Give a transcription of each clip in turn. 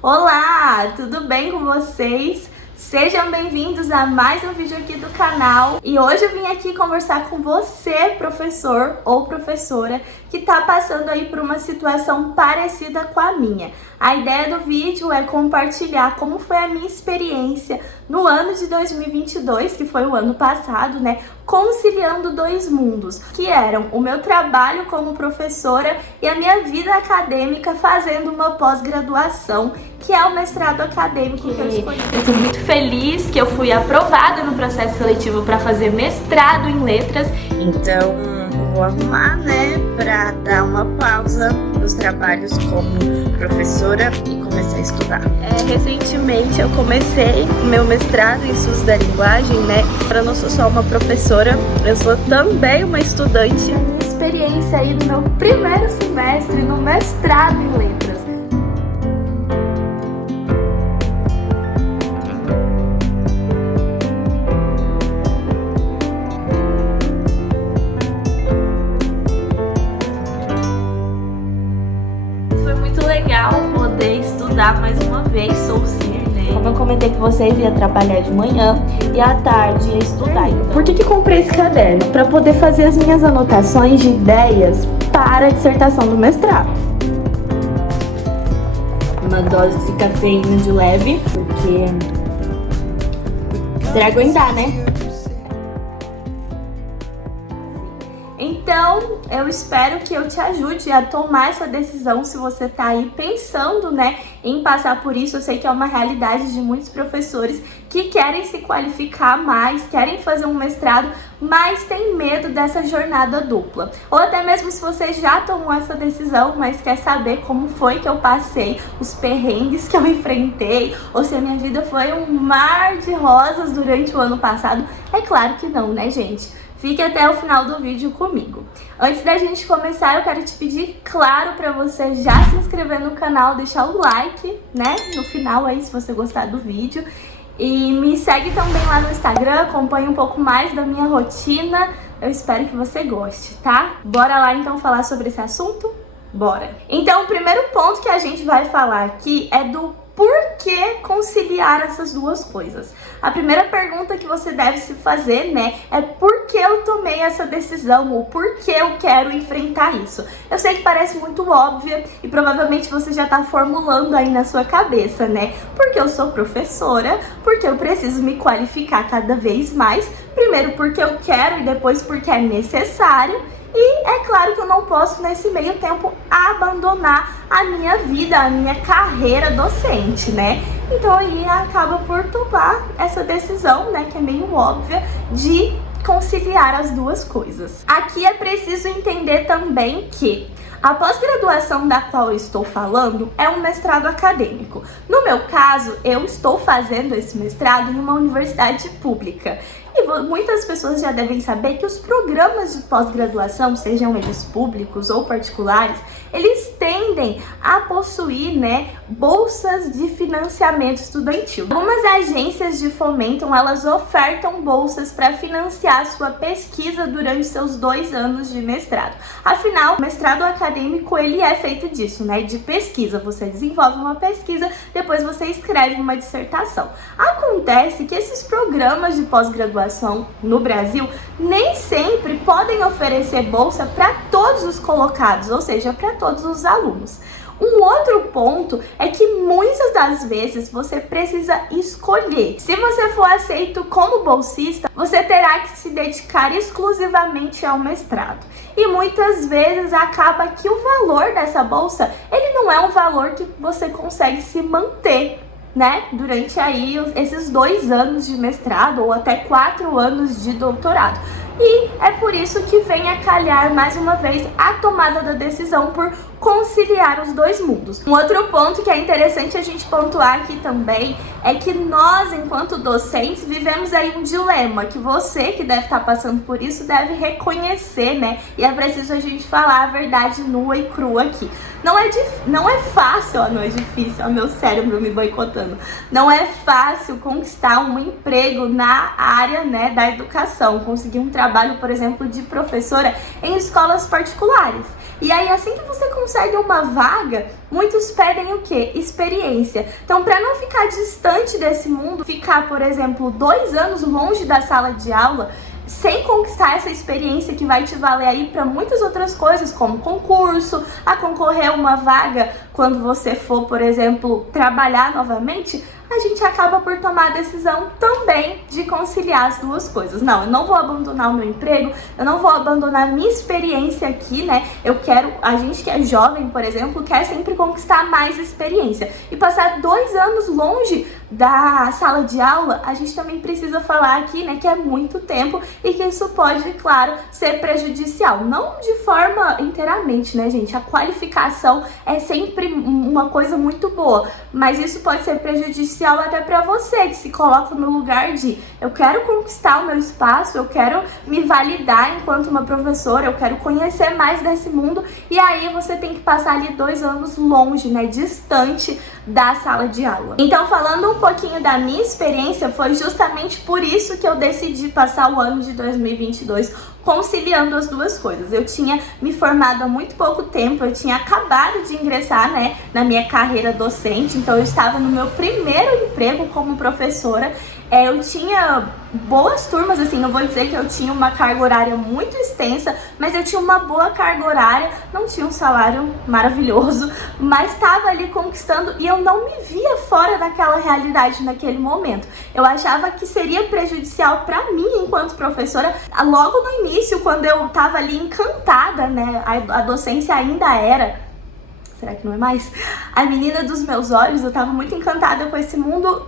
Olá, tudo bem com vocês? Sejam bem-vindos a mais um vídeo aqui do canal. E hoje eu vim aqui conversar com você, professor ou professora, que está passando aí por uma situação parecida com a minha. A ideia do vídeo é compartilhar como foi a minha experiência no ano de 2022, que foi o ano passado, né? Conciliando dois mundos, que eram o meu trabalho como professora e a minha vida acadêmica fazendo uma pós-graduação, que é o mestrado acadêmico que eu escolhi. Eu tô muito feliz que eu fui aprovada no processo seletivo para fazer mestrado em letras. Então, vou arrumar, né, para dar uma pausa nos trabalhos como professora e começar a estudar. Recentemente eu comecei meu mestrado em estudos da linguagem, né? Eu não sou só uma professora, eu sou também uma estudante. A minha experiência aí no meu primeiro semestre no mestrado em letras. Legal poder estudar mais uma vez, sou CIR, né? Como eu comentei com vocês, ia trabalhar de manhã e à tarde ia estudar. Então, por que comprei esse caderno? Para poder fazer as minhas anotações de ideias para a dissertação do mestrado. Uma dose de cafeína de leve, porque para aguentar, né? Então, eu espero que eu te ajude a tomar essa decisão se você tá aí pensando, né, em passar por isso. Eu sei que é uma realidade de muitos professores que querem se qualificar mais, querem fazer um mestrado, mas tem medo dessa jornada dupla. Ou até mesmo se você já tomou essa decisão, mas quer saber como foi que eu passei, os perrengues que eu enfrentei, ou se a minha vida foi um mar de rosas durante o ano passado. É claro que não, né, gente? Fique até o final do vídeo comigo. Antes da gente começar, eu quero te pedir, claro, para você já se inscrever no canal, deixar o like, né, no final aí, se você gostar do vídeo. E me segue também lá no Instagram, acompanhe um pouco mais da minha rotina. Eu espero que você goste, tá? Bora lá então falar sobre esse assunto? Bora! Então, o primeiro ponto que a gente vai falar aqui é do por que conciliar essas duas coisas? A primeira pergunta que você deve se fazer, né, é por que eu tomei essa decisão ou por que eu quero enfrentar isso? Eu sei que parece muito óbvia e provavelmente você já tá formulando aí na sua cabeça, né? Porque eu sou professora, porque eu preciso me qualificar cada vez mais, primeiro porque eu quero e depois porque é necessário. E é claro que eu não posso, nesse meio tempo, abandonar a minha vida, a minha carreira docente, né? Então aí acaba por tomar essa decisão, né, que é meio óbvia, de conciliar as duas coisas. Aqui é preciso entender também que a pós-graduação da qual eu estou falando é um mestrado acadêmico. No meu caso, eu estou fazendo esse mestrado em uma universidade pública. E muitas pessoas já devem saber que os programas de pós-graduação, sejam eles públicos ou particulares, eles tendem a possuir, né, bolsas de financiamento estudantil. Algumas agências de fomento, elas ofertam bolsas para financiar sua pesquisa durante seus 2 anos de mestrado. Afinal, o mestrado acadêmico, ele é feito disso, né, de pesquisa. Você desenvolve uma pesquisa, depois você escreve uma dissertação. Acontece que esses programas de pós-graduação no Brasil nem sempre podem oferecer bolsa para todos os colocados, ou seja, para todos os alunos. Um outro ponto é que muitas das vezes você precisa escolher. Se você for aceito como bolsista, você terá que se dedicar exclusivamente ao mestrado. E muitas vezes acaba que o valor dessa bolsa, ele não é um valor que você consegue se manter, né, durante aí esses 2 anos de mestrado ou até 4 anos de doutorado. E é por isso que vem a calhar mais uma vez a tomada da decisão por conciliar os dois mundos. Um outro ponto que é interessante a gente pontuar aqui também é que nós, enquanto docentes, vivemos aí um dilema que você que deve estar passando por isso deve reconhecer, né? E é preciso a gente falar a verdade nua e crua aqui. Não é fácil, ó, não é difícil, ó, meu cérebro me boicotando. Não é fácil conquistar um emprego na área, né, da educação, conseguir um trabalho trabalho, por exemplo, de professora em escolas particulares. E aí, assim que você consegue uma vaga, muitos pedem o quê? Experiência. Então, para não ficar distante desse mundo, ficar, por exemplo, 2 anos longe da sala de aula, sem conquistar essa experiência que vai te valer aí para muitas outras coisas, como concurso, a concorrer a uma vaga quando você for, por exemplo, trabalhar novamente, a gente acaba por tomar a decisão também de conciliar as duas coisas. Não, eu não vou abandonar o meu emprego, eu não vou abandonar a minha experiência aqui, né? A gente que é jovem, por exemplo, quer sempre conquistar mais experiência. E passar 2 anos longe da sala de aula, a gente também precisa falar aqui, né, que é muito tempo e que isso pode, claro, ser prejudicial. Não de forma inteiramente, né, gente? A qualificação é sempre uma coisa muito boa, mas isso pode ser prejudicial até para você, que se coloca no lugar de eu quero conquistar o meu espaço, eu quero me validar enquanto uma professora, eu quero conhecer mais desse mundo, e aí você tem que passar ali 2 anos longe, né, distante da sala de aula. Então, falando um pouquinho da minha experiência, foi justamente por isso que eu decidi passar o ano de 2022 conciliando as duas coisas. Eu tinha me formado há muito pouco tempo, eu tinha acabado de ingressar, né, na minha carreira docente, então eu estava no meu primeiro emprego como professora. Eu tinha boas turmas, assim, não vou dizer que eu tinha uma carga horária muito extensa, mas eu tinha uma boa carga horária, não tinha um salário maravilhoso, mas estava ali conquistando e eu não me via fora daquela realidade naquele momento. Eu achava que seria prejudicial para mim enquanto professora, logo no início, quando eu estava ali encantada, né, a docência ainda era... Será que não é mais? A menina dos meus olhos, eu estava muito encantada com esse mundo,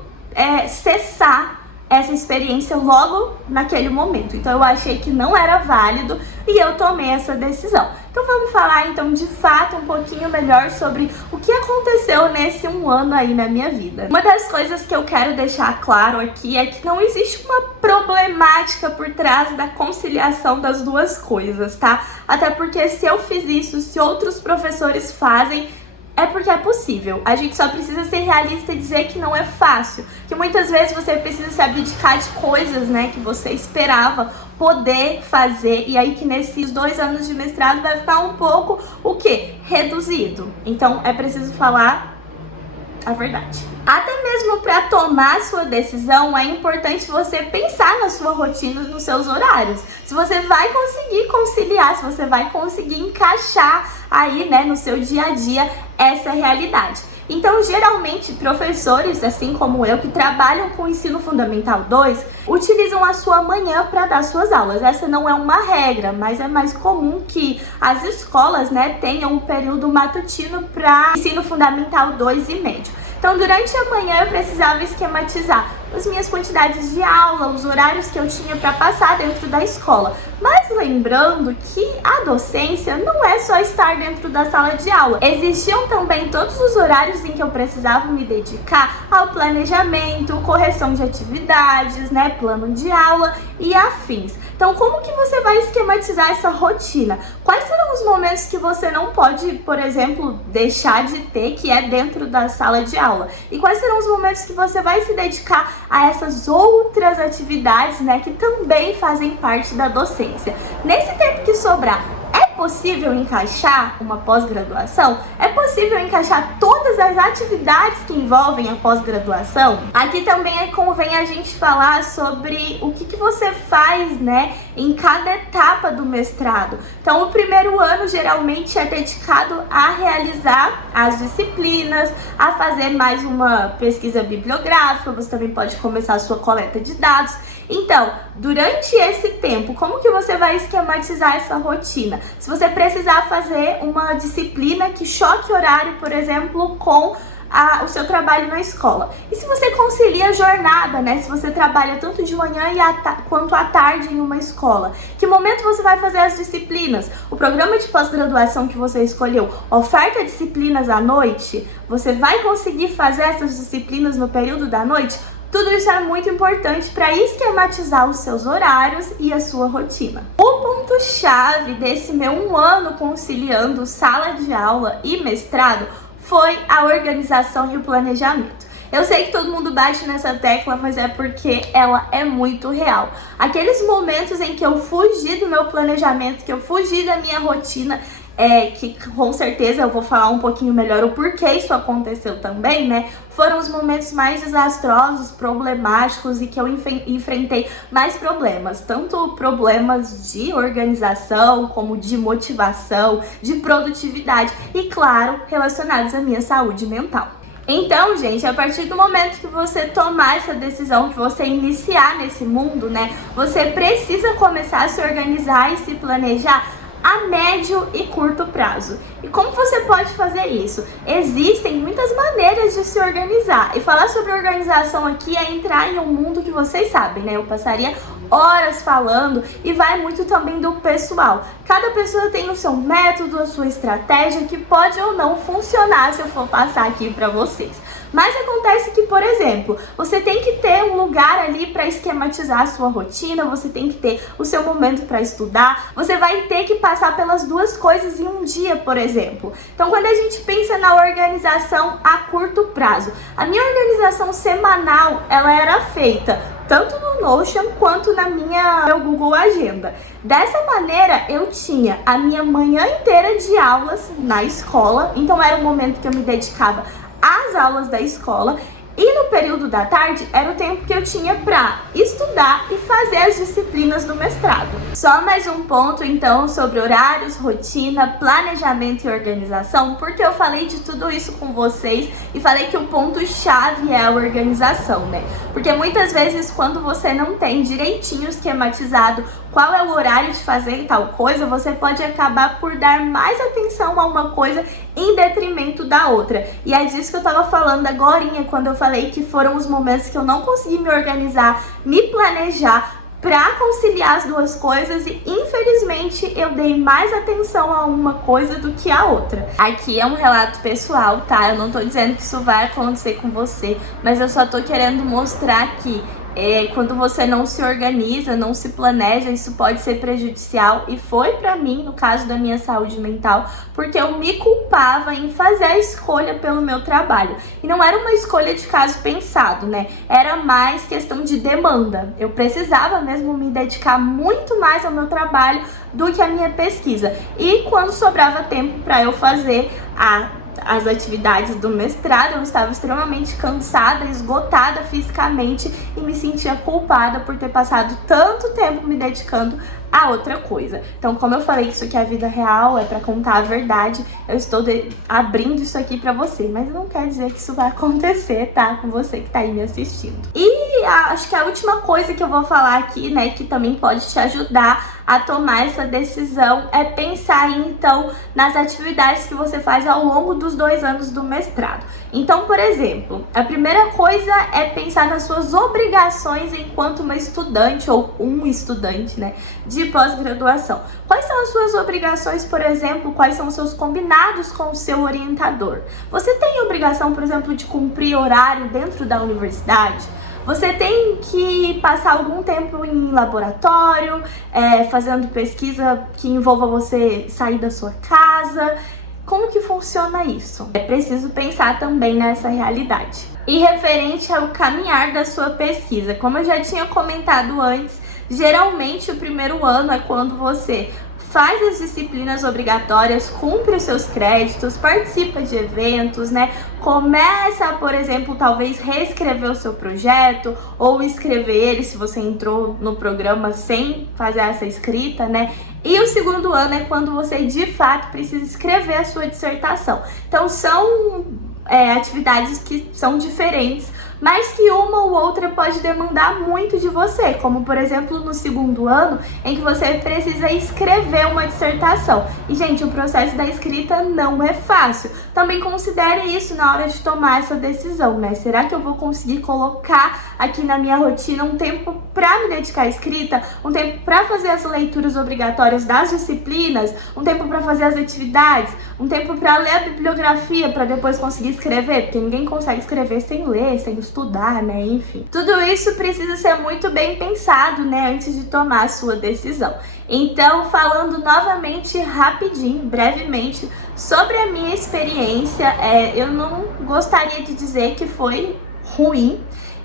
cessar essa experiência logo naquele momento. Então eu achei que não era válido e eu tomei essa decisão. Então vamos falar então de fato um pouquinho melhor sobre o que aconteceu nesse 1 ano aí na minha vida. Uma das coisas que eu quero deixar claro aqui é que não existe uma problemática por trás da conciliação das duas coisas, tá? Até porque se eu fiz isso, se outros professores fazem, é porque é possível. A gente só precisa ser realista e dizer que não é fácil. Que muitas vezes você precisa se abdicar de coisas, né, que você esperava poder fazer. E aí que nesses 2 anos de mestrado vai ficar um pouco, o quê? Reduzido. Então é preciso falar a verdade. Até mesmo para tomar a sua decisão, é importante você pensar na sua rotina, nos seus horários. Se você vai conseguir conciliar, se você vai conseguir encaixar aí, né, no seu dia a dia essa realidade. Então, geralmente, professores, assim como eu, que trabalham com o ensino fundamental 2, utilizam a sua manhã para dar suas aulas. Essa não é uma regra, mas é mais comum que as escolas, né, tenham um período matutino para ensino fundamental 2 e médio. Então, durante a manhã, eu precisava esquematizar as minhas quantidades de aula, os horários que eu tinha para passar dentro da escola. Mas lembrando que a docência não é só estar dentro da sala de aula. Existiam também todos os horários em que eu precisava me dedicar ao planejamento, correção de atividades, né, plano de aula e afins. Então, como que você vai esquematizar essa rotina? Quais serão os momentos que você não pode, por exemplo, deixar de ter, que é dentro da sala de aula? E quais serão os momentos que você vai se dedicar a essas outras atividades, né, que também fazem parte da docência? Nesse tempo que sobrar, é possível encaixar uma pós-graduação? É possível encaixar todas as atividades que envolvem a pós-graduação? Aqui também convém a gente falar sobre o que você faz, né, em cada etapa do mestrado. Então, o primeiro ano geralmente é dedicado a realizar as disciplinas, a fazer mais uma pesquisa bibliográfica, você também pode começar a sua coleta de dados. Então, durante esse tempo, como que você vai esquematizar essa rotina? Se você precisar fazer uma disciplina que choque horário, por exemplo, com o seu trabalho na escola. E se você concilia a jornada, né? Se você trabalha tanto de manhã quanto à tarde em uma escola, que momento você vai fazer as disciplinas? O programa de pós-graduação que você escolheu oferta disciplinas à noite? Você vai conseguir fazer essas disciplinas no período da noite? Tudo isso é muito importante para esquematizar os seus horários e a sua rotina. O ponto-chave desse meu 1 ano conciliando sala de aula e mestrado foi a organização e o planejamento. Eu sei que todo mundo bate nessa tecla, mas é porque ela é muito real. Aqueles momentos em que eu fugi do meu planejamento, que eu fugi da minha rotina, que com certeza eu vou falar um pouquinho melhor o porquê isso aconteceu também, né? Foram os momentos mais desastrosos, problemáticos e que eu enfrentei mais problemas. Tanto problemas de organização, como de motivação, de produtividade e, claro, relacionados à minha saúde mental. Então, gente, a partir do momento que você tomar essa decisão, que você iniciar nesse mundo, né? Você precisa começar a se organizar e se planejar a médio e curto prazo. E como você pode fazer isso? Existem muitas maneiras de se organizar. E falar sobre organização aqui é entrar em um mundo que vocês sabem, né? Eu passaria horas falando e vai muito também do pessoal. Cada pessoa tem o seu método, a sua estratégia que pode ou não funcionar se eu for passar aqui para vocês. Mas acontece que, por exemplo, você tem que ter um lugar ali para esquematizar a sua rotina, você tem que ter o seu momento para estudar, você vai ter que passar pelas duas coisas em um dia, por exemplo. Então, quando a gente pensa na organização a curto prazo, a minha organização semanal, ela era feita tanto no Notion quanto na meu Google Agenda. Dessa maneira, eu tinha a minha manhã inteira de aulas na escola, então era o momento que eu me dedicava às aulas da escola, e no período da tarde era o tempo que eu tinha para estudar e fazer as disciplinas do mestrado. Só mais um ponto então sobre horários, rotina, planejamento e organização, porque eu falei de tudo isso com vocês e falei que o ponto-chave é a organização, né? Porque muitas vezes quando você não tem direitinho esquematizado qual é o horário de fazer tal coisa, você pode acabar por dar mais atenção a uma coisa em detrimento da outra. E é disso que eu tava falando agorinha, quando eu falei que foram os momentos que eu não consegui me organizar, me planejar para conciliar as duas coisas e infelizmente eu dei mais atenção a uma coisa do que a outra. Aqui é um relato pessoal, tá? Eu não tô dizendo que isso vai acontecer com você, mas eu só tô querendo mostrar que quando você não se organiza, não se planeja, isso pode ser prejudicial, e foi pra mim, no caso da minha saúde mental, porque eu me culpava em fazer a escolha pelo meu trabalho. E não era uma escolha de caso pensado, né? Era mais questão de demanda. Eu precisava mesmo me dedicar muito mais ao meu trabalho do que à minha pesquisa. E quando sobrava tempo para eu fazer as atividades do mestrado, eu estava extremamente cansada, esgotada fisicamente e me sentia culpada por ter passado tanto tempo me dedicando a outra coisa. Então, como eu falei que isso aqui é a vida real, é pra contar a verdade, eu estou abrindo isso aqui pra você, mas não quer dizer que isso vai acontecer, tá? Com você que tá aí me assistindo. E acho que a última coisa que eu vou falar aqui, né, que também pode te ajudar a tomar essa decisão é pensar, então, nas atividades que você faz ao longo dos 2 anos do mestrado. Então, por exemplo, a primeira coisa é pensar nas suas obrigações enquanto uma estudante ou um estudante, né, de pós-graduação. Quais são as suas obrigações, por exemplo, quais são os seus combinados com o seu orientador? Você tem obrigação, por exemplo, de cumprir horário dentro da universidade? Você tem que passar algum tempo em laboratório, fazendo pesquisa que envolva você sair da sua casa? Como que funciona isso? É preciso pensar também nessa realidade. E referente ao caminhar da sua pesquisa, como eu já tinha comentado antes, geralmente o primeiro ano é quando você faz as disciplinas obrigatórias, cumpre os seus créditos, participa de eventos, né? Começa, por exemplo, talvez reescrever o seu projeto ou escrever ele se você entrou no programa sem fazer essa escrita, né? E o segundo ano é quando você de fato precisa escrever a sua dissertação. Então são atividades que são diferentes, mas que uma ou outra pode demandar muito de você, como por exemplo no segundo ano, em que você precisa escrever uma dissertação. E gente, o processo da escrita não é fácil. Também considere isso na hora de tomar essa decisão, né? Será que eu vou conseguir colocar aqui na minha rotina um tempo para me dedicar à escrita, um tempo para fazer as leituras obrigatórias das disciplinas, um tempo para fazer as atividades, um tempo para ler a bibliografia para depois conseguir escrever, porque ninguém consegue escrever sem ler, sem estudar, né? Enfim. Tudo isso precisa ser muito bem pensado, né? Antes de tomar a sua decisão. Então, falando novamente, rapidinho, brevemente, sobre a minha experiência, eu não gostaria de dizer que foi ruim.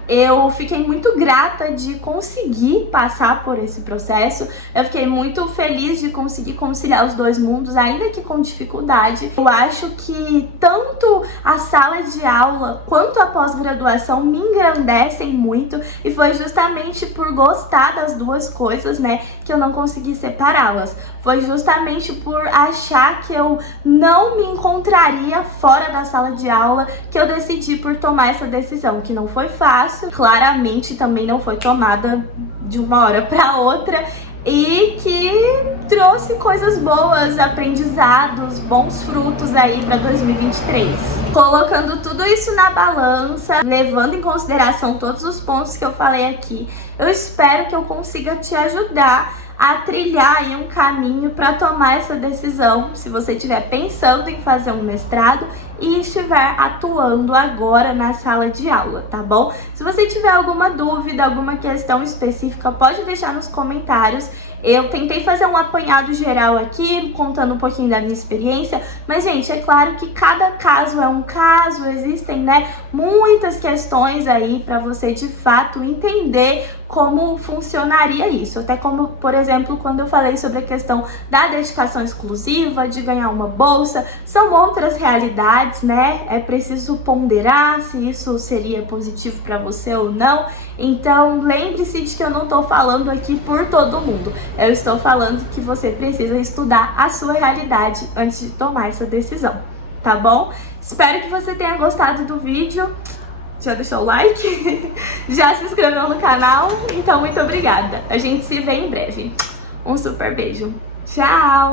Eu fiquei muito grata de conseguir passar por esse processo. Eu fiquei muito feliz de conseguir conciliar os dois mundos, ainda que com dificuldade. Eu acho que tanto a sala de aula quanto a pós-graduação me engrandecem muito, e foi justamente por gostar das duas coisas, né, que eu não consegui separá-las. Foi justamente por achar que eu não me encontraria fora da sala de aula que eu decidi por tomar essa decisão, que não foi fácil, claramente também não foi tomada de uma hora para outra, e que trouxe coisas boas, aprendizados, bons frutos aí para 2023. Colocando tudo isso na balança, levando em consideração todos os pontos que eu falei aqui, eu espero que eu consiga te ajudar a trilhar aí um caminho para tomar essa decisão, se você estiver pensando em fazer um mestrado e estiver atuando agora na sala de aula, tá bom? Se você tiver alguma dúvida, alguma questão específica, pode deixar nos comentários. Eu tentei fazer um apanhado geral aqui, contando um pouquinho da minha experiência, mas, gente, é claro que cada caso é um caso, existem, né, muitas questões aí para você, de fato, entender como funcionaria isso. Até como, por exemplo, quando eu falei sobre a questão da dedicação exclusiva, de ganhar uma bolsa, são outras realidades, né? É preciso ponderar se isso seria positivo para você ou não. Então, lembre-se de que eu não estou falando aqui por todo mundo. Eu estou falando que você precisa estudar a sua realidade antes de tomar essa decisão, tá bom? Espero que você tenha gostado do vídeo. Já deixou o like? Já se inscreveu no canal? Então, muito obrigada. A gente se vê em breve. Um super beijo. Tchau!